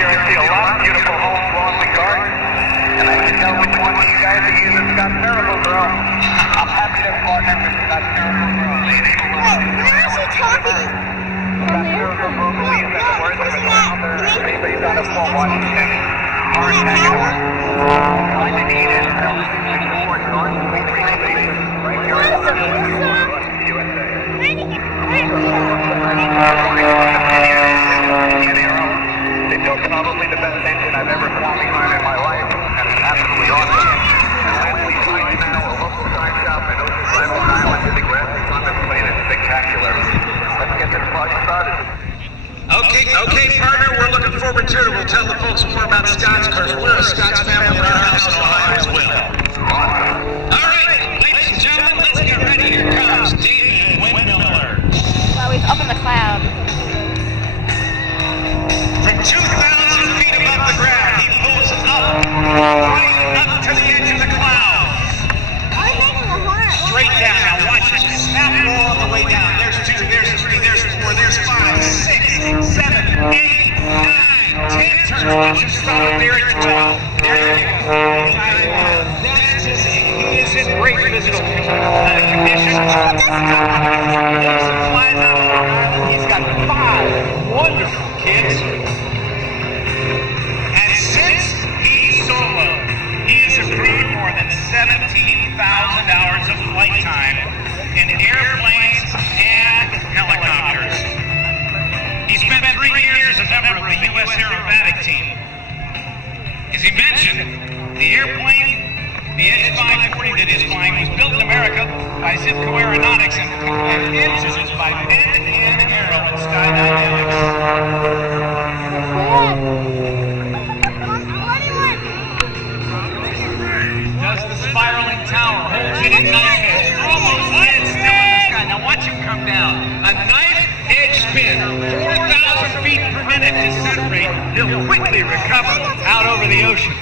here I see a lot of beautiful homes, lawns, and gardens. And I can tell which one of you guys are using Scotts Miracle-Gro. I'm happy to partner with Scotts Miracle-Gro. Wait, where is he talking? Scotts Miracle-Gro believes that the words of its founder are based on a full Washington. Hard Hagedorn. Find the need is to support North Green Spaces right here in the USA. They built probably the best engine I've ever flown behind in my life, and it's absolutely awesome. And hopefully right now, a local sign shop in Ocean Island to the Grassy Thunder Plane is spectacular. Let's get this party started. Okay, partner, we're looking forward to it. We'll tell the folks more about Scotts, because we're a Scotts family in our house in Ohio as well. All right, ladies and gentlemen, let's get ready. Here comes David Windmiller. Well, he's up in the clouds. From 2,000 feet above the ground, he pulls up, right up to the edge of the clouds. Straight down. Now watch it. Snap roll on the way down. There's 2, there's 3, there's 4, there's 5, 6, 7, 8, 9, 10 turns. Once you stop it there at the top, there you go. That's just, he is in great physical condition. Lives and flies out of Long Island. He's got 5 wonderful kids. And since he's solo, he has accrued more than 17,000 hours of flight time in airplanes and helicopters. He spent 3 years as a member of the U.S. Aerobatic Team. As he mentioned, the airplane, the Edge 540 that is flying, was built in America by Zipco Aeronautics and engines by Ben and Aero and Sky Dynamics. Does the spiraling tower, holds it in knife edge, almost dead still in the sky. Now watch him come down. A knife edge spin, 4,000 feet per minute descent rate. He'll quickly recover out over the ocean.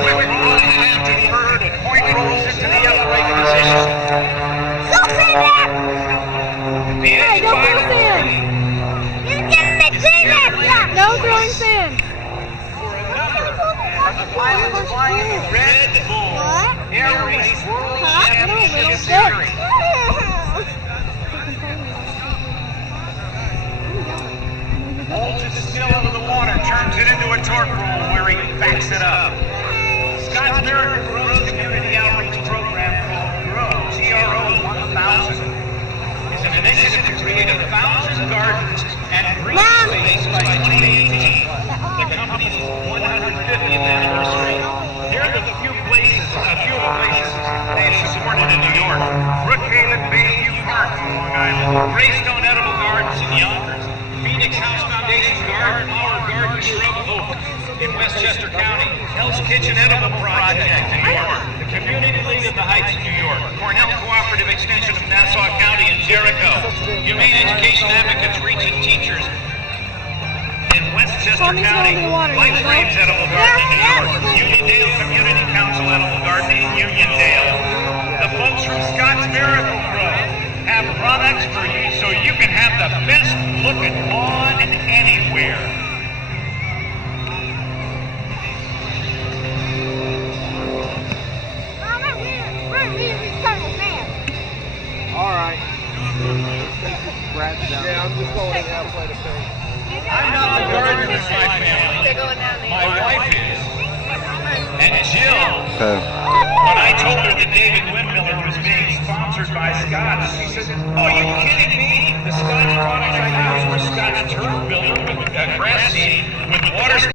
Quick roll into the bird and point rolls into the upright position. The Edge 540. No throwing sand. The pilot's flying in the Red Bull Air Race World Championship Series. Holds it still over the water, turns it into a torque roll where he backs it up. Scotts Miracle-Gro's community outreach program called GROW, G-R-O 1000, is an initiative to create 1,000 gardens and green space by 2018. The company's 150th anniversary. Here are a few of the places they have supported in New York. Brookhaven Bayview Park on Long Island, Greystone Edible Gardens in Yonkers, Phoenix House Foundation Garden, Flower Garden Shrub Oak in Westchester County, Hell's Kitchen Edible Project in New York, the Community League of the Heights in New York, Cornell Cooperative Extension of Nassau County in Jericho, Humane Education Advocates reaching teachers in Westchester County, Life Frames Edible Garden in New York, Uniondale Community Council Edible Garden in Uniondale. The folks from Scotts Miracle-Gro have products for you so you can have the best looking lawn anywhere. Alright. Yeah, I'm just going halfway to pay. I'm not the gardener in my family. My wife is. And Jill, when I told her that David Windmiller was being sponsored by Scotts, she said, "Oh, are you kidding me? The Scotts products I use were Scotts turf builder with grass seed with water